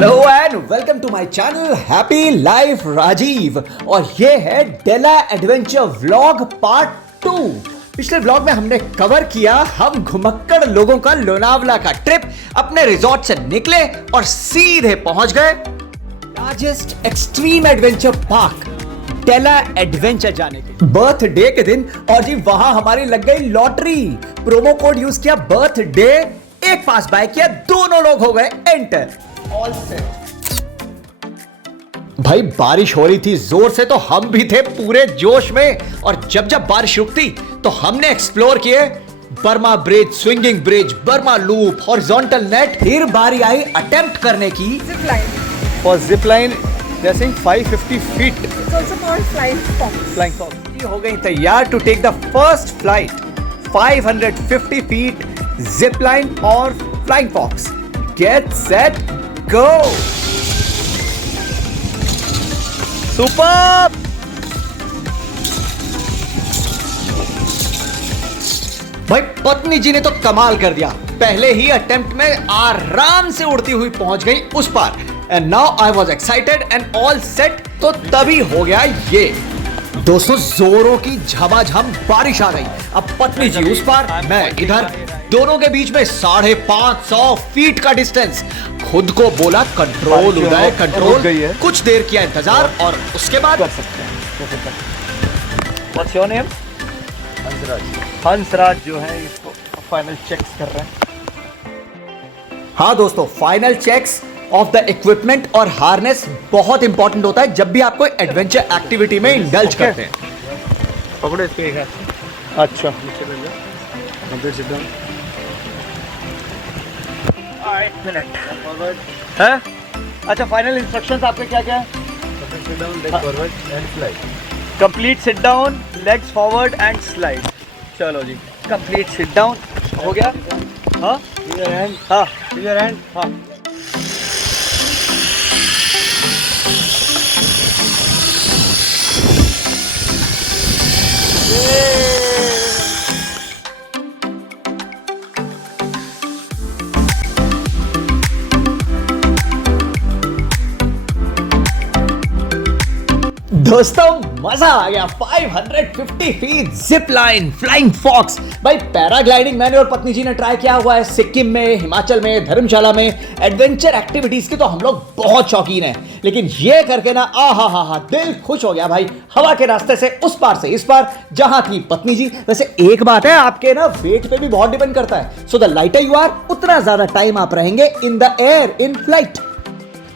Hello and welcome to my channel happy life Rajiv. और ये है डेला एडवेंचर व्लॉग पार्ट 2। पिछले व्लॉग में हमने कवर किया हम घुमक्कड़ लोगों का लोनावला का ट्रिप। अपने रिजॉर्ट से निकले और सीधे पहुंच गए लार्जेस्ट एक्सट्रीम एडवेंचर पार्क डेला एडवेंचर जाने के बर्थडे के दिन। और जी वहां हमारी लग गई लॉटरी। प्रोमो कोड यूज किया बर्थडे, एक पास बाय किया, दोनों लोग हो गए एंटर। All set. भाई बारिश हो रही थी जोर से तो हम भी थे पूरे जोश में। और जब जब बारिश रुकती तो हमने एक्सप्लोर किए Burma bridge, swinging bridge, Burma loop, horizontal net. फिर बारी आई अटेम्प्ट करने की Zip line. और जिप लाइन जैसे 550 feet It's also called flying fox. Flying fox. हो गई तैयार to take the first flight 550 feet zip line और flying fox. Get set go. Super. भाई पत्नी जी ने तो कमाल कर दिया। पहले ही अटेम्प्ट में आराम से उड़ती हुई पहुंच गई उस पार। And now I was excited and all set. तो तभी हो गया ये दोस्तों, जोरों की झमाझम बारिश आ गई। अब पत्नी जी उस पार, मैं इधर, दोनों के बीच में 550 फीट का डिस्टेंस। खुद को बोला कंट्रोल उदय कंट्रोल। कुछ देर किया इंतजार और उसके बाद कर सकते हैं। What's your name? हंसराज जो है इसको फाइनल चेक्स कर रहे हैं। हाँ दोस्तों, final checks of the equipment और हार्नेस बहुत इंपॉर्टेंट होता है जब भी आप कोई एडवेंचर एक्टिविटी में इंडल्ज करते हैं। पकड़ो इसको एक हाथ। अच्छा मिनट है। अच्छा फाइनल इंस्ट्रक्शंस आपके क्या क्या है? Complete sit down, legs forward and slide. चलो जी, कंप्लीट सिट डाउन हो गया। हाँ हाँ हाँ। दोस्तों मजा आ गया। 550 feet zip line, flying fox. भाई पैराग्लाइडिंग मैंने और पत्नी जी ने ट्राई किया हुआ है सिक्किम में, हिमाचल में, धर्मशाला में। एडवेंचर एक्टिविटीज के तो हम लोग बहुत शौकीन हैं, लेकिन ये करके ना हा दिल खुश हो गया भाई। हवा के रास्ते से उस पार से इस पार, जहां थी पत्नी जी। वैसे एक बात है, आपके ना वेट पे भी बहुत डिपेंड करता है। So the lighter you are, उतना ज्यादा टाइम आप रहेंगे in the air in flight.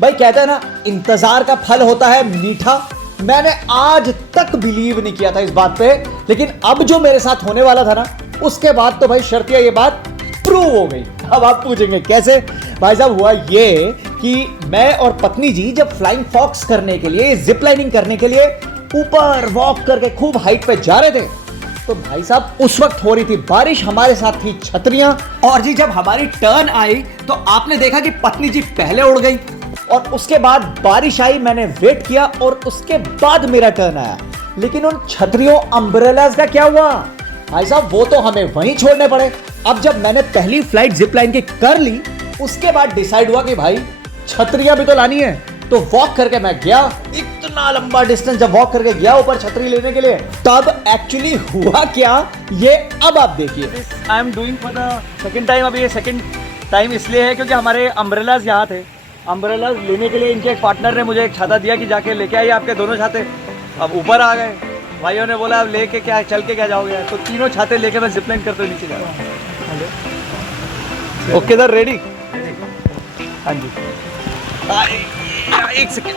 भाई कहते हैं ना, इंतजार का फल होता है मीठा। मैंने आज तक बिलीव नहीं किया था इस बात पे, लेकिन अब जो मेरे साथ होने वाला था ना, उसके बाद तो भाई शर्तिया ये बात प्रूव हो गई। अब आप पूछेंगे कैसे? भाई साहब हुआ ये कि मैं और पत्नी जी जब फ्लाइंग फॉक्स करने के लिए, जिप लाइनिंग करने के लिए ऊपर वॉक करके खूब हाइट पे जा रहे थे, तो भाई साहब उस वक्त हो रही थी बारिश, हमारे साथ थी छतरियां। और जी जब हमारी टर्न आई तो आपने देखा कि पत्नी जी पहले उड़ गई और उसके बाद बारिश आई। मैंने वेट किया और उसके बाद मेरा टर्न आया। लेकिन उन छतरियों, अम्ब्रेलास का क्या हुआ? भाई साहब वो तो हमें वहीं छोड़ने पड़े। अब जब मैंने पहली फ्लाइट जिप लाइन की कर ली, उसके बाद डिसाइड हुआ कि भाई छतरियां भी तो लानी है। तो वॉक करके मैं गया, इतना लंबा डिस्टेंस जब वॉक करके गया ऊपर छतरी लेने के लिए, तब एक्चुअली हुआ क्या ये अब आप देखिए। I am doing for the second time. अब ये सेकंड टाइम इसलिए है क्योंकि हमारे अम्ब्रेलाज यहाँ थे। अम्ब्रेलाज लेने के लिए इनके एक पार्टनर ने मुझे एक छाता दिया कि जाके लेके आइए आपके दोनों छाते। अब ऊपर आ गए, भाइयों ने बोला अब लेके क्या, चल के क्या जाओगे? तो तीनों छाते लेके मैं जिपलाइन करते नीचे जा रहा हूँ। Okay sir, ready? हाँ जी। एक सेकेंड।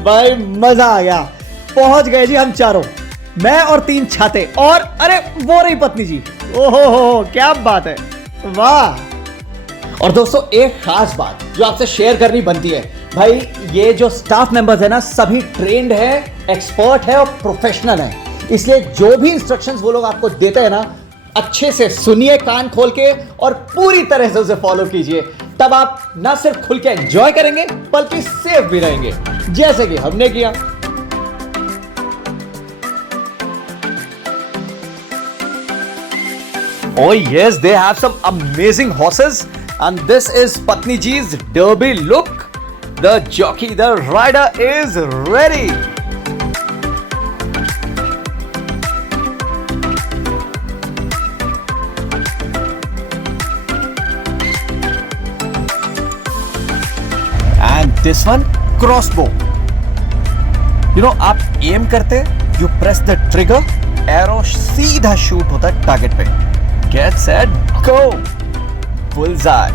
भाई मजा आ गया। पहुंच गए जी हम चारों, मैं और 3 छाते। और अरे वो रही पत्नी जी। ओहो हो, क्या बात है, वाह। और दोस्तों एक खास बात जो आपसे शेयर करनी बनती है, भाई ये जो स्टाफ मेंबर्स है ना, सभी ट्रेंड है, एक्सपर्ट है और प्रोफेशनल है। इसलिए जो भी इंस्ट्रक्शंस वो लोग आपको देते हैं ना, अच्छे से सुनिए कान खोल के और पूरी तरह से उसे फॉलो कीजिए। तब आप ना सिर्फ खुल के एंजॉय करेंगे बल्कि सेफ भी रहेंगे, जैसे कि हमने किया। Oh yes, they have some amazing horses, and this is Patni Ji's Derby look. The jockey, the rider is ready. And this one, crossbow. You know, आप एम करते, you press the trigger, arrow सीधा shoot होता है target पे। Get set, go! Bullseye.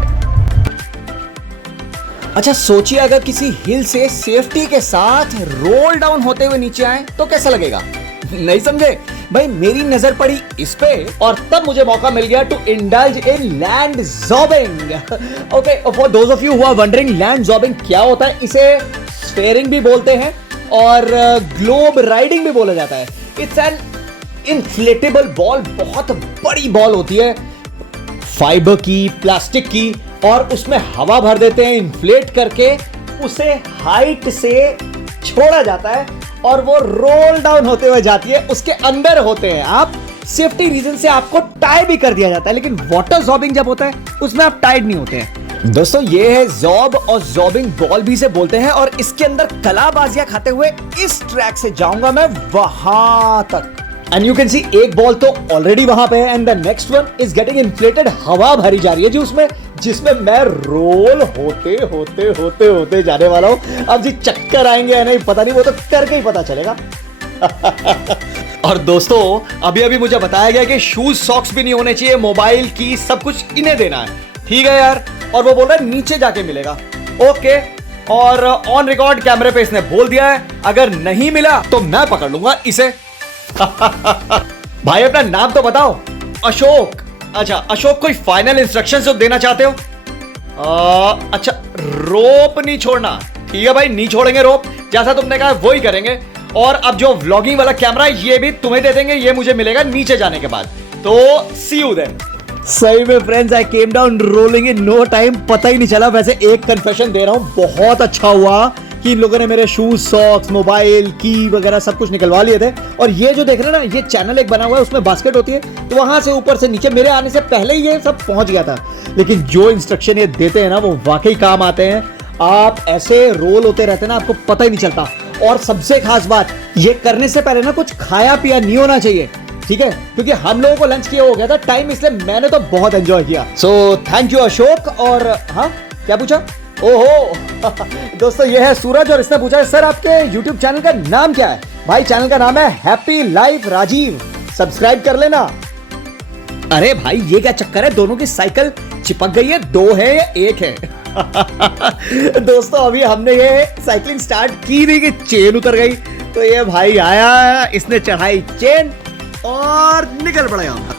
अच्छा सोचिए अगर किसी हिल से सेफ्टी के साथ रोल डाउन होते हुए नीचे आए तो कैसा लगेगा? नहीं समझे भाई, मेरी नजर पड़ी इस पे और तब मुझे मौका मिल गया to indulge in land jobbing. Okay, for those of you who are wondering, land jobbing क्या होता है? इसे स्फेयरिंग भी बोलते हैं और ग्लोब राइडिंग भी बोला जाता है। इट्स एन इन्फ्लेटेबल बॉल, बहुत बड़ी बॉल होती है, फाइबर की, प्लास्टिक की, और उसमें हवा भर देते हैं इन्फ्लेट करके, उसे हाइट से छोड़ा जाता है और वो रोल डाउन होते हुए जाती है। उसके अंदर होते हैं आप, सेफ्टी रीजन से आपको टाई भी कर दिया जाता है, लेकिन वाटर जॉबिंग जब होता है उसमें आप टाइड नहीं होते हैं। दोस्तों ये है जॉब और जॉबिंग बॉल भी से बोलते हैं, और इसके अंदर कलाबाजियां खाते हुए इस ट्रैक से जाऊंगा मैं वहां तक। एंड यू कैन सी एक बॉल तो ऑलरेडी वहां पे है and the next one is getting inflated, हवा भरी जा रही है जी उसमें, जिसमें मैं रोल होते होते होते होते जाने वाला हूं। अब जी चक्कर आएंगे या नहीं पता नहीं, वो तो करके ही पता चलेगा। और दोस्तों अभी अभी मुझे बताया गया कि शूज सॉक्स भी नहीं होने चाहिए, मोबाइल की सब कुछ इन्हें देना है। ठीक है यार, और वो बोल रहा है नीचे जाके मिलेगा। ओके, और ऑन रिकॉर्ड कैमरे पे इसने बोल दिया है अगर नहीं मिला तो मैं पकड़ लूंगा इसे। भाई अपना नाम तो बताओ। अशोक। अच्छा अशोक, कोई फाइनल इंस्ट्रक्शंस जो देना चाहते हो? अच्छा, रोप नहीं छोड़ना। ठीक है भाई, नहीं छोड़ेंगे रोप, जैसा तुमने कहा वही करेंगे। और अब जो व्लॉगिंग वाला कैमरा ये भी तुम्हें दे देंगे, ये मुझे मिलेगा नीचे जाने के बाद। तो सी यू देन। सही में friends, I came down rolling in no time, पता ही नहीं चला। वैसे एक कन्फेशन दे रहा हूं, बहुत अच्छा हुआ कि इन लोगों ने मेरे शूज, सॉक्स, मोबाइल, की वगैरह सब कुछ निकलवा लिए थे। और ये जो देख रहे हैं ना, ये चैनल एक बना हुआ है, उसमें बास्केट होती है, तो वहां से ऊपर से नीचे मेरे आने से पहले ही ये सब पहुंच गया था। लेकिन जो इंस्ट्रक्शन ये देते हैं ना, वो वाकई काम आते हैं। आप ऐसे रोल होते रहते हैं ना, आपको पता ही नहीं चलता। और सबसे खास बात, ये करने से पहले ना कुछ खाया पिया नहीं होना चाहिए, ठीक है? क्योंकि हम लोगों को लंच किया हो गया था टाइम, इसलिए मैंने तो बहुत एंजॉय किया। So thank you Ashok. और हाँ, क्या पूछा? ओहो दोस्तों ये है सूरज, और इसने पूछा है सर आपके YouTube चैनल का नाम क्या है? भाई चैनल का नाम है हैप्पी लाइफ राजीव, सब्सक्राइब कर लेना। अरे भाई ये क्या चक्कर है, दोनों की साइकिल चिपक गई है, 2 है या 1 है? दोस्तों अभी हमने ये साइकिलिंग स्टार्ट की थी कि चेन उतर गई, तो ये भाई आया, इसने चढ़ाई चेन और निकल पड़ा यहाँ।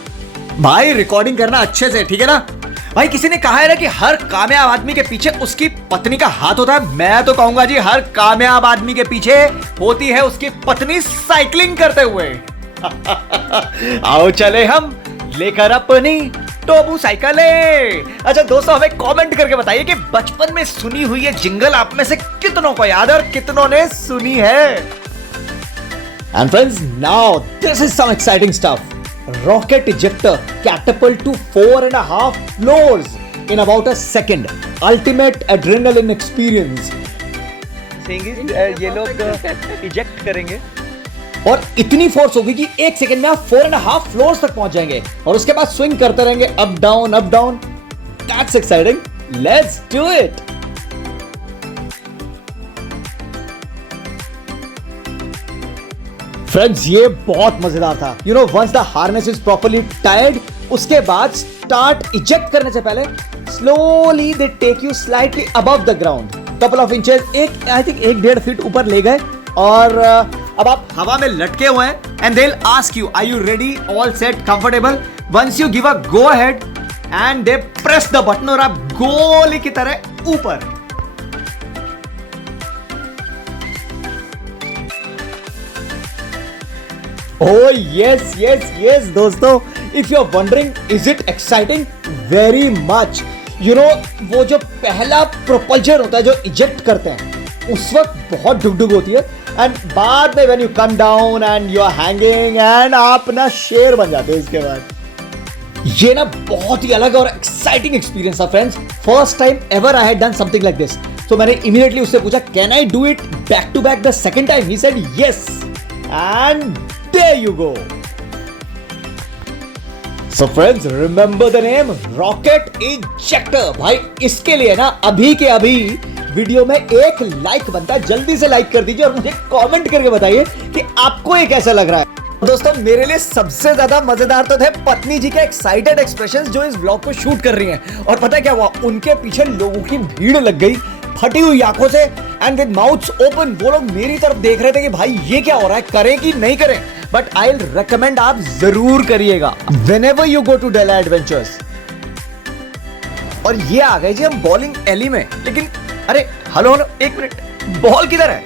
भाई रिकॉर्डिंग करना अच्छे से, ठीक है ना भाई? किसी ने कहा है ना कि हर कामयाब आदमी के पीछे उसकी पत्नी का हाथ होता है। मैं तो कहूंगा जी हर कामयाब आदमी के पीछे होती है उसकी पत्नी साइकिलिंग करते हुए। आओ चले हम लेकर अपनी टोबू साइकिलें। अच्छा दोस्तों हमें कमेंट करके बताइए कि बचपन में सुनी हुई ये जिंगल आप में से कितनों को याद है और कितनों ने सुनी है। And friends now this is some exciting stuff. Rocket ejector catapult to 4.5 floors in about a second. Ultimate adrenaline experience. ये लोग इजेक्ट करेंगे और इतनी फोर्स होगी कि 1 सेकंड में आप 4.5 फ्लोर्स तक पहुंच जाएंगे और उसके बाद स्विंग करते रहेंगे up down up down. That's exciting. Let's do it. Friends ये बहुत मजेदार था। You know once the harness is properly टायर्ड, उसके बाद स्टार्ट इजेक्ट करने से पहले slowly they take you slightly above the ground, couple of inches, I think 1-1.5 feet ऊपर ले गए और अब आप हवा में लटके हुए हैं and they will ask you are you ready, all set, comfortable? Once you give a go ahead and they press the button और आप गोली की तरह ऊपर। Oh yes, yes, yes, दोस्तों. If you're wondering, is it exciting? Very much. You know, वो जो पहला प्रोपल्जर होता है जो इजेक्ट करते हैं, उस वक्त बहुत डुगडुग होती है. एंड बाद में when you come down and you're hanging and आप ना शेर बन जाते हो इसके बाद. ये ना बहुत ही अलग और एक्साइटिंग एक्सपीरियंस था friends. First time ever I had done something like this. तो मैंने इमीडिएटली उससे पूछा, can I do it back to back the second time? He said yes. And there you go. So friends, remember the name Rocket Ejector. भाई इसके लिए ना अभी के अभी वीडियो में एक लाइक बनता है. जल्दी से लाइक कर दीजिए और मुझे कमेंट करके बताइए कि आपको ये कैसा लग रहा है. दोस्तों मेरे लिए सबसे ज्यादा मजेदार तो थे पत्नी जी के एक्साइटेड एक्सप्रेशंस जो इस व्लॉग को शूट कर रही हैं. और पता है क्या हुआ, उनके पीछे लोगों की भीड़ लग गई फटी हुई आंखों से एंड विद माउथ्स ओपन. वो लोग मेरी तरफ देख रहे थे कि भाई ये क्या हो रहा है, करें कि नहीं करें. बट आई विल रेकमेंड आप जरूर करिएगा whenever you go to Della adventures. और ये आ गए जी हम बॉलिंग एली में. लेकिन अरे हेलो हेलो एक मिनट, बॉल किधर है?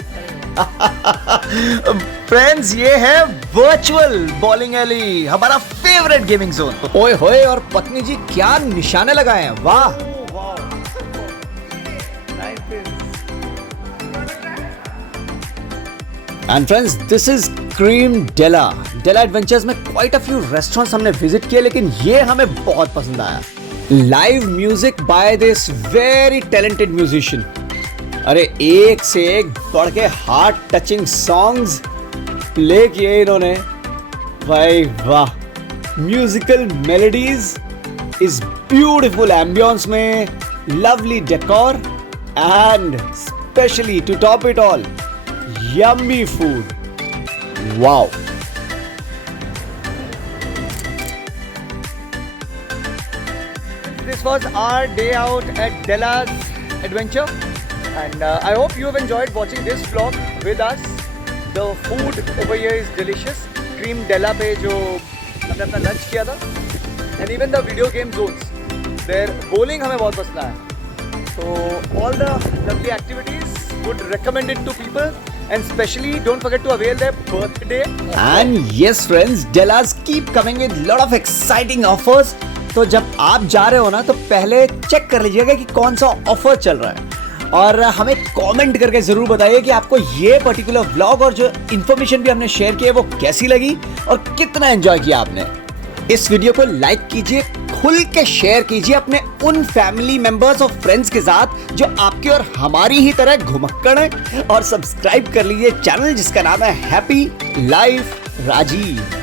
फ्रेंड्स ये है वर्चुअल बॉलिंग एली, हमारा फेवरेट गेमिंग जोन. ओए होए, और पत्नी जी क्या निशाने लगाए हैं, वाह. And friends this is cream Della. Della adventures में क्वाइट अ फ्यू रेस्टोरेंट्स हमने विजिट किए, लेकिन ये हमें बहुत पसंद आया. Live music by this very talented musician. अरे एक से एक बढ़ के हार्ट टचिंग सॉन्ग्स प्ले किए इन्होंने. भाई वाह, म्यूजिकल मेलोडीज इस ब्यूटीफुल एम्बियंस में, lovely decor and specially to top it all yummy food. Wow. This was our day out at Dela's Adventure and I hope you have enjoyed watching this vlog with us. The food over here is delicious. Cream Dela पे जो हमने अपना lunch किया था and even the video game zones. Their bowling हमें बहुत पसंद आया. So all the lovely activities would recommend it to people. And especially don't forget to avail their birthday. And yes friends, Delas keep coming with lot of exciting offers. तो जब आप जा रहे हो ना तो पहले चेक कर लीजिएगा कि कौन सा ऑफर चल रहा है और हमें कमेंट करके जरूर बताइए कि आपको ये पर्टिकुलर व्लॉग और जो इन्फॉर्मेशन भी हमने शेयर की है वो कैसी लगी और कितना एंजॉय किया आपने. इस वीडियो को लाइक कीजिए, खुल के शेयर कीजिए अपने उन फैमिली मेंबर्स और फ्रेंड्स के साथ जो आपकी और हमारी ही तरह घुमक्कड़ हैं और सब्सक्राइब कर लीजिए चैनल जिसका नाम है हैप्पी लाइफ राजीव.